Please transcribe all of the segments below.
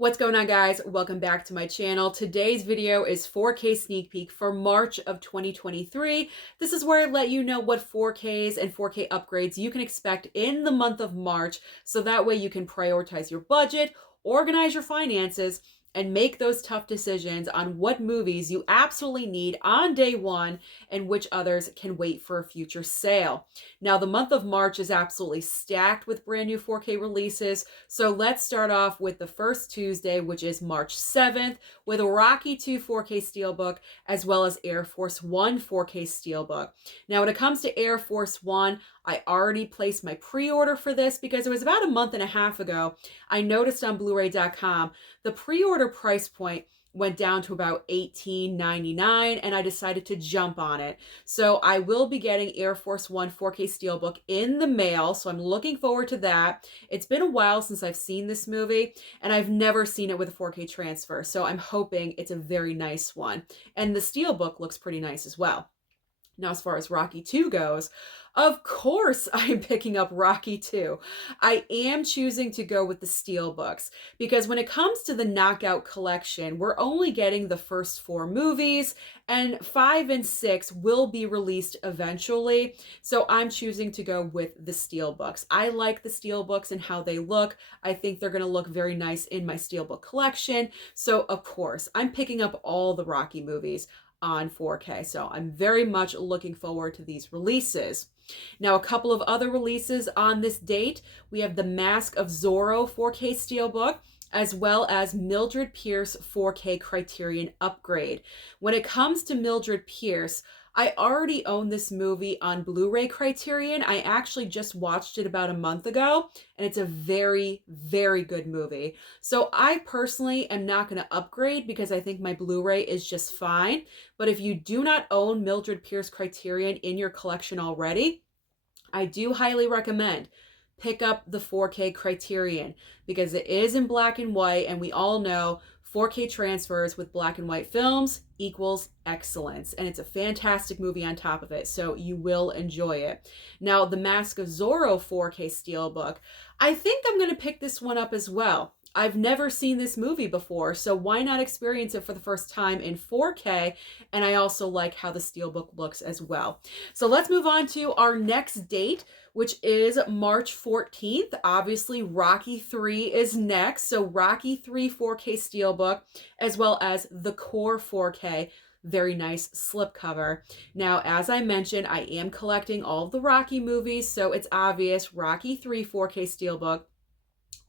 What's going on, guys? Welcome back to my channel. Today's video is 4K sneak peek for March of 2023. This is where I let you know what 4Ks and 4K upgrades you can expect in the month of March, so that way you can prioritize your budget, organize your finances, and make those tough decisions on what movies you absolutely need on day one and which others can wait for a future sale. Now, the month of March is absolutely stacked with brand new 4K releases, so let's start off with the first Tuesday, which is March 7th, with a Rocky 2 4K Steelbook, as well as Air Force One 4K Steelbook. Now, when it comes to Air Force One, I already placed my pre-order for this because it was about a month and a half ago. I noticed on blu-ray.com the pre-order price point went down to about $18.99, and I decided to jump on it. So I will be getting Air Force One 4K Steelbook in the mail, so I'm looking forward to that. It's been a while since I've seen this movie, and I've never seen it with a 4K transfer, so I'm hoping it's a very nice one. And the Steelbook looks pretty nice as well. Now, as far as Rocky 2 goes, of course I'm picking up Rocky 2. I am choosing to go with the Steelbooks because when it comes to the Knockout Collection, we're only getting the first 4 movies, and 5 and 6 will be released eventually. So I'm choosing to go with the Steelbooks. I like the Steelbooks and how they look. I think they're going to look very nice in my Steelbook collection. So, of course, I'm picking up all the Rocky movies on 4K. So I'm very much looking forward to these releases. Now, a couple of other releases on this date. We have the Mask of Zorro 4K Steelbook, as well as Mildred Pierce 4K Criterion Upgrade. When it comes to Mildred Pierce, I already own this movie on Blu-ray Criterion. I actually just watched it about a month ago, and it's a very, very good movie. So I personally am not going to upgrade because I think my Blu-ray is just fine. But if you do not own Mildred Pierce Criterion in your collection already, I do highly recommend pick up the 4K Criterion because it is in black and white, and we all know 4K transfers with black and white films equals excellence, and it's a fantastic movie on top of it, so you will enjoy it. Now, the Mask of Zorro 4K Steelbook, I think I'm going to pick this one up as well. I've never seen this movie before, so why not experience it for the first time in 4K? And I also like how the Steelbook looks as well. So let's move on to our next date, which is March 14th. Obviously, Rocky 3 is next. So Rocky 3 4K Steelbook, as well as the Core 4K. Very nice slipcover. Now, as I mentioned, I am collecting all of the Rocky movies, so it's obvious Rocky 3 4K Steelbook,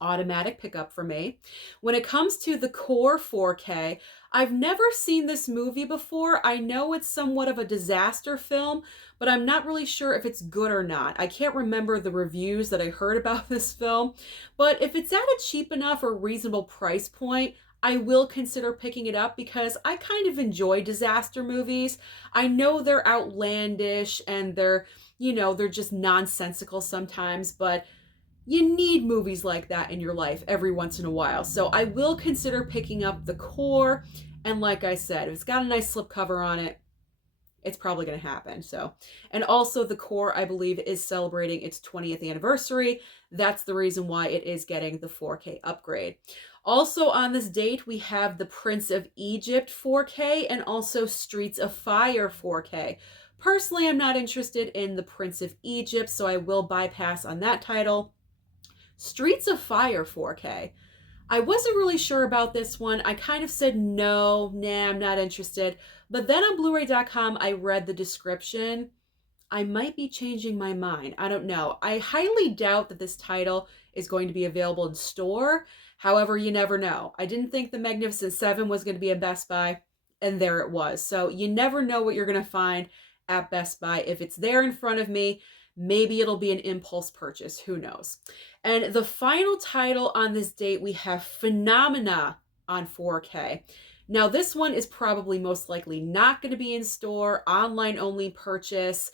automatic pickup for me. When it comes to the Core 4K, I've never seen this movie before. I know it's somewhat of a disaster film, but I'm not really sure if it's good or not. I can't remember the reviews that I heard about this film, but if it's at a cheap enough or reasonable price point, I will consider picking it up because I kind of enjoy disaster movies. I know they're outlandish and they're just nonsensical sometimes, but you need movies like that in your life every once in a while. So I will consider picking up the Core. And like I said, if it's got a nice slipcover on it, it's probably going to happen. So, and also the Core, I believe, is celebrating its 20th anniversary. That's the reason why it is getting the 4K upgrade. Also on this date, we have the Prince of Egypt 4K and also Streets of Fire 4K. Personally, I'm not interested in the Prince of Egypt, so I will bypass on that title. Streets of Fire 4K. I wasn't really sure about this one. I kind of said no, nah, I'm not interested. But then on blu-ray.com, I read the description. I might be changing my mind. I don't know. I highly doubt that this title is going to be available in store. However, you never know. I didn't think the Magnificent Seven was going to be at Best Buy, and there it was. So you never know what you're going to find at Best Buy. If it's there in front of me, maybe it'll be an impulse purchase. Who knows? And the final title on this date, we have Phenomena on 4K. Now, this one is probably most likely not going to be in store, online only purchase.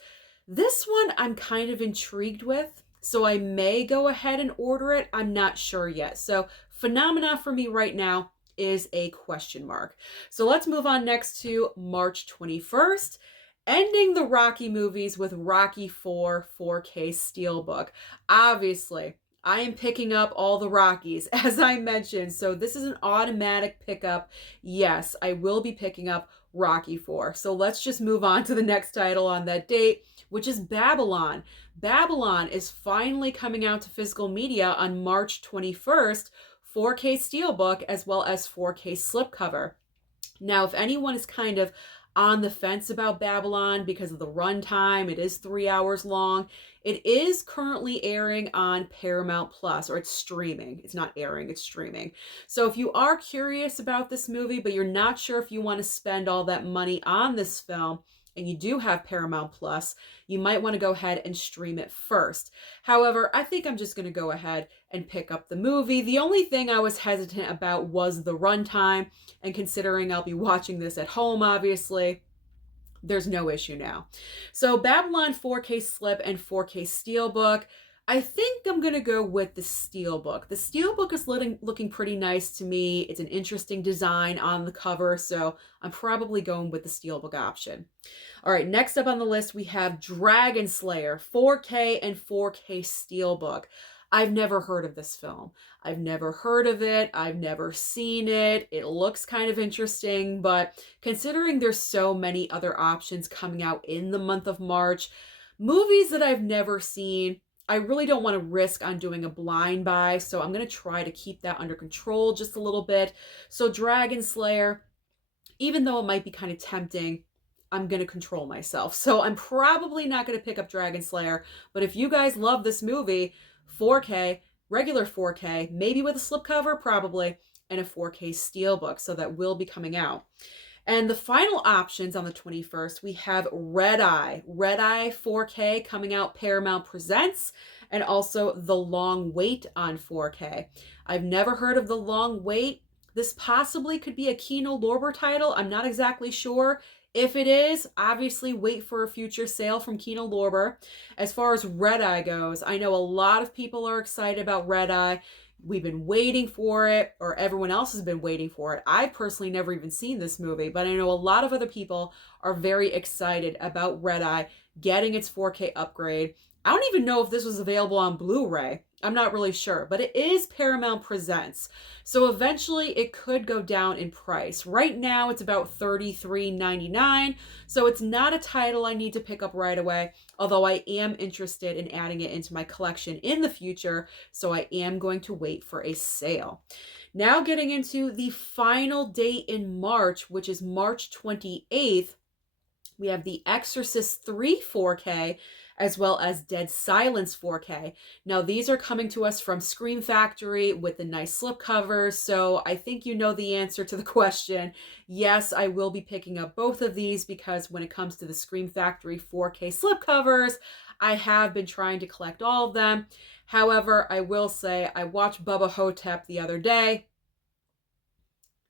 This one I'm kind of intrigued with, so I may go ahead and order it. I'm not sure yet. So Phenomena for me right now is a question mark. So let's move on next to March 21st. Ending the Rocky movies with Rocky 4 4K Steelbook. Obviously, I am picking up all the Rockies, as I mentioned. So this is an automatic pickup. Yes, I will be picking up Rocky 4. So let's just move on to the next title on that date, which is Babylon. Babylon is finally coming out to physical media on March 21st, 4K Steelbook as well as 4K slipcover. Now, if anyone is kind of on the fence about Babylon because of the runtime, it is 3 hours long. It is currently airing on Paramount Plus, or it's streaming. It's not airing, it's streaming. So if you are curious about this movie, but you're not sure if you want to spend all that money on this film, and you do have Paramount Plus, you might want to go ahead and stream it first. However, I think I'm just going to go ahead and pick up the movie. The only thing I was hesitant about was the runtime, and considering I'll be watching this at home, obviously, there's no issue now. So Babylon 4K Slip and 4K Steelbook. I think I'm going to go with the Steelbook. The Steelbook is looking pretty nice to me. It's an interesting design on the cover, so I'm probably going with the Steelbook option. All right, next up on the list, we have Dragonslayer, 4K and 4K Steelbook. I've never heard of this film. I've never heard of it. I've never seen it. It looks kind of interesting, but considering there's so many other options coming out in the month of March, movies that I've never seen, I really don't want to risk on doing a blind buy, so I'm going to try to keep that under control just a little bit. So Dragonslayer, even though it might be kind of tempting, I'm going to control myself. So I'm probably not going to pick up Dragonslayer, but if you guys love this movie, 4K, regular 4K, maybe with a slipcover, probably, and a 4K Steelbook, so that will be coming out. And the final options on the 21st, we have Red Eye. Red Eye 4K coming out, Paramount Presents, and also The Long Wait on 4K. I've never heard of The Long Wait. This possibly could be a Kino Lorber title. I'm not exactly sure. If it is, obviously wait for a future sale from Kino Lorber. As far as Red Eye goes, I know a lot of people are excited about Red Eye. We've been waiting for it, or everyone else has been waiting for it. I've personally never even seen this movie, but I know a lot of other people are very excited about Red Eye getting its 4K upgrade. I don't even know if this was available on Blu-ray. I'm not really sure, but it is Paramount Presents. So eventually it could go down in price. Right now it's about $33.99. So it's not a title I need to pick up right away, although I am interested in adding it into my collection in the future. So I am going to wait for a sale. Now getting into the final date in March, which is March 28th, we have The Exorcist 3 4K, as well as Dead Silence 4K. Now, these are coming to us from Scream Factory with the nice slipcovers, so I think you know the answer to the question. Yes, I will be picking up both of these because when it comes to the Scream Factory 4K slipcovers, I have been trying to collect all of them. However, I will say I watched Bubba Hotep the other day.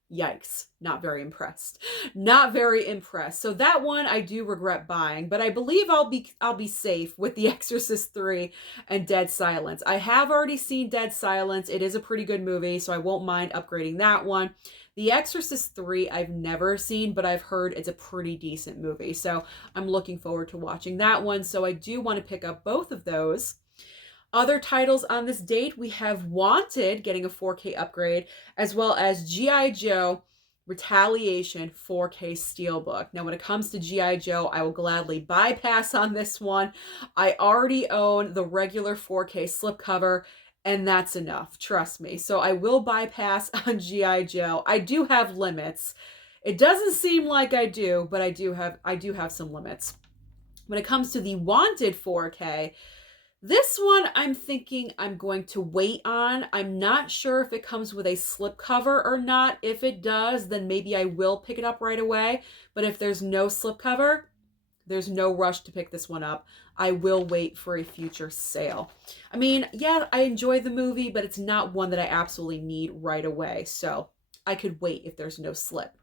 Yikes, not very impressed. Not very impressed. So that one I do regret buying, but I believe I'll be safe with The Exorcist 3 and Dead Silence. I have already seen Dead Silence. It is a pretty good movie, so I won't mind upgrading that one. The Exorcist 3 I've never seen, but I've heard it's a pretty decent movie. So I'm looking forward to watching that one. So I do want to pick up both of those. Other titles on this date, we have Wanted getting a 4K upgrade, as well as G.I. Joe Retaliation 4K Steelbook. Now, when it comes to G.I. Joe, I will gladly bypass on this one. I already own the regular 4K slipcover, and that's enough, trust me. So I will bypass on G.I. Joe. I do have limits. It doesn't seem like I do, but I do have some limits. When it comes to the Wanted 4K, this one I'm thinking I'm going to wait on. I'm not sure if it comes with a slipcover or not. If it does, then maybe I will pick it up right away. But if there's no slipcover, there's no rush to pick this one up. I will wait for a future sale. I mean, yeah, I enjoy the movie, but it's not one that I absolutely need right away. So I could wait if there's no slip.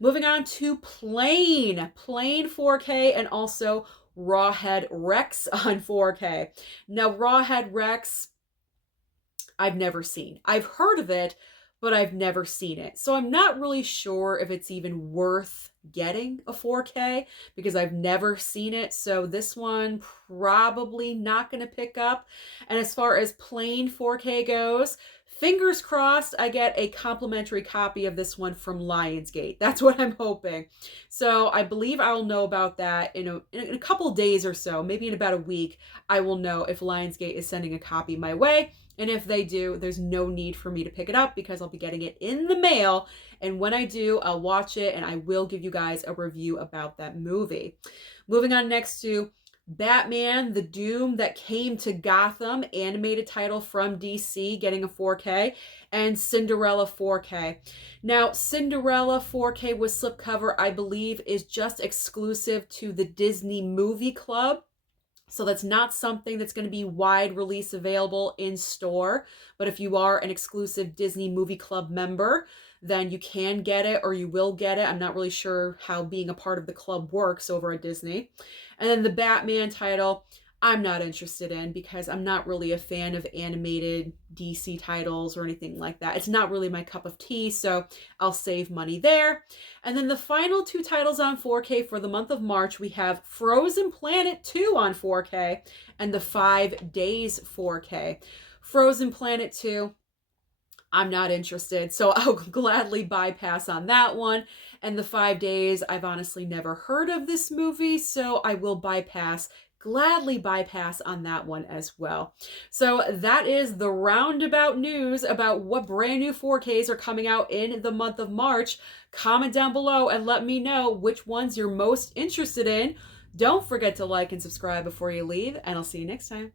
Moving on to plain 4K and also Rawhead Rex on 4K. Now, Rawhead Rex, I've never seen. I've heard of it, but I've never seen it. So I'm not really sure if it's even worth getting a 4K because I've never seen it. So this one probably not going to pick up. And as far as plain 4K goes, fingers crossed I get a complimentary copy of this one from Lionsgate. That's what I'm hoping. So I believe I'll know about that in a couple days or so, maybe in about a week. I will know if Lionsgate is sending a copy my way. And if they do, there's no need for me to pick it up because I'll be getting it in the mail. And when I do, I'll watch it and I will give you guys a review about that movie. Moving on next to Batman, The Doom That Came to Gotham, animated title from DC, getting a 4K, and Cinderella 4K. Now, Cinderella 4K with slipcover, I believe, is just exclusive to the Disney Movie Club. So that's not something that's going to be wide release available in store. But if you are an exclusive Disney Movie Club member, then you can get it or you will get it. I'm not really sure how being a part of the club works over at Disney. And then the Batman title, I'm not interested in because I'm not really a fan of animated DC titles or anything like that. It's not really my cup of tea, so I'll save money there. And then the final two titles on 4K for the month of March, we have Frozen Planet 2 on 4K and The 5 Days 4K. Frozen Planet 2, I'm not interested, so I'll gladly bypass on that one. And The 5 Days, I've honestly never heard of this movie, so I will gladly bypass on that one as well. So that is the roundabout news about what brand new 4Ks are coming out in the month of March. Comment down below and let me know which ones you're most interested in. Don't forget to like and subscribe before you leave, and I'll see you next time.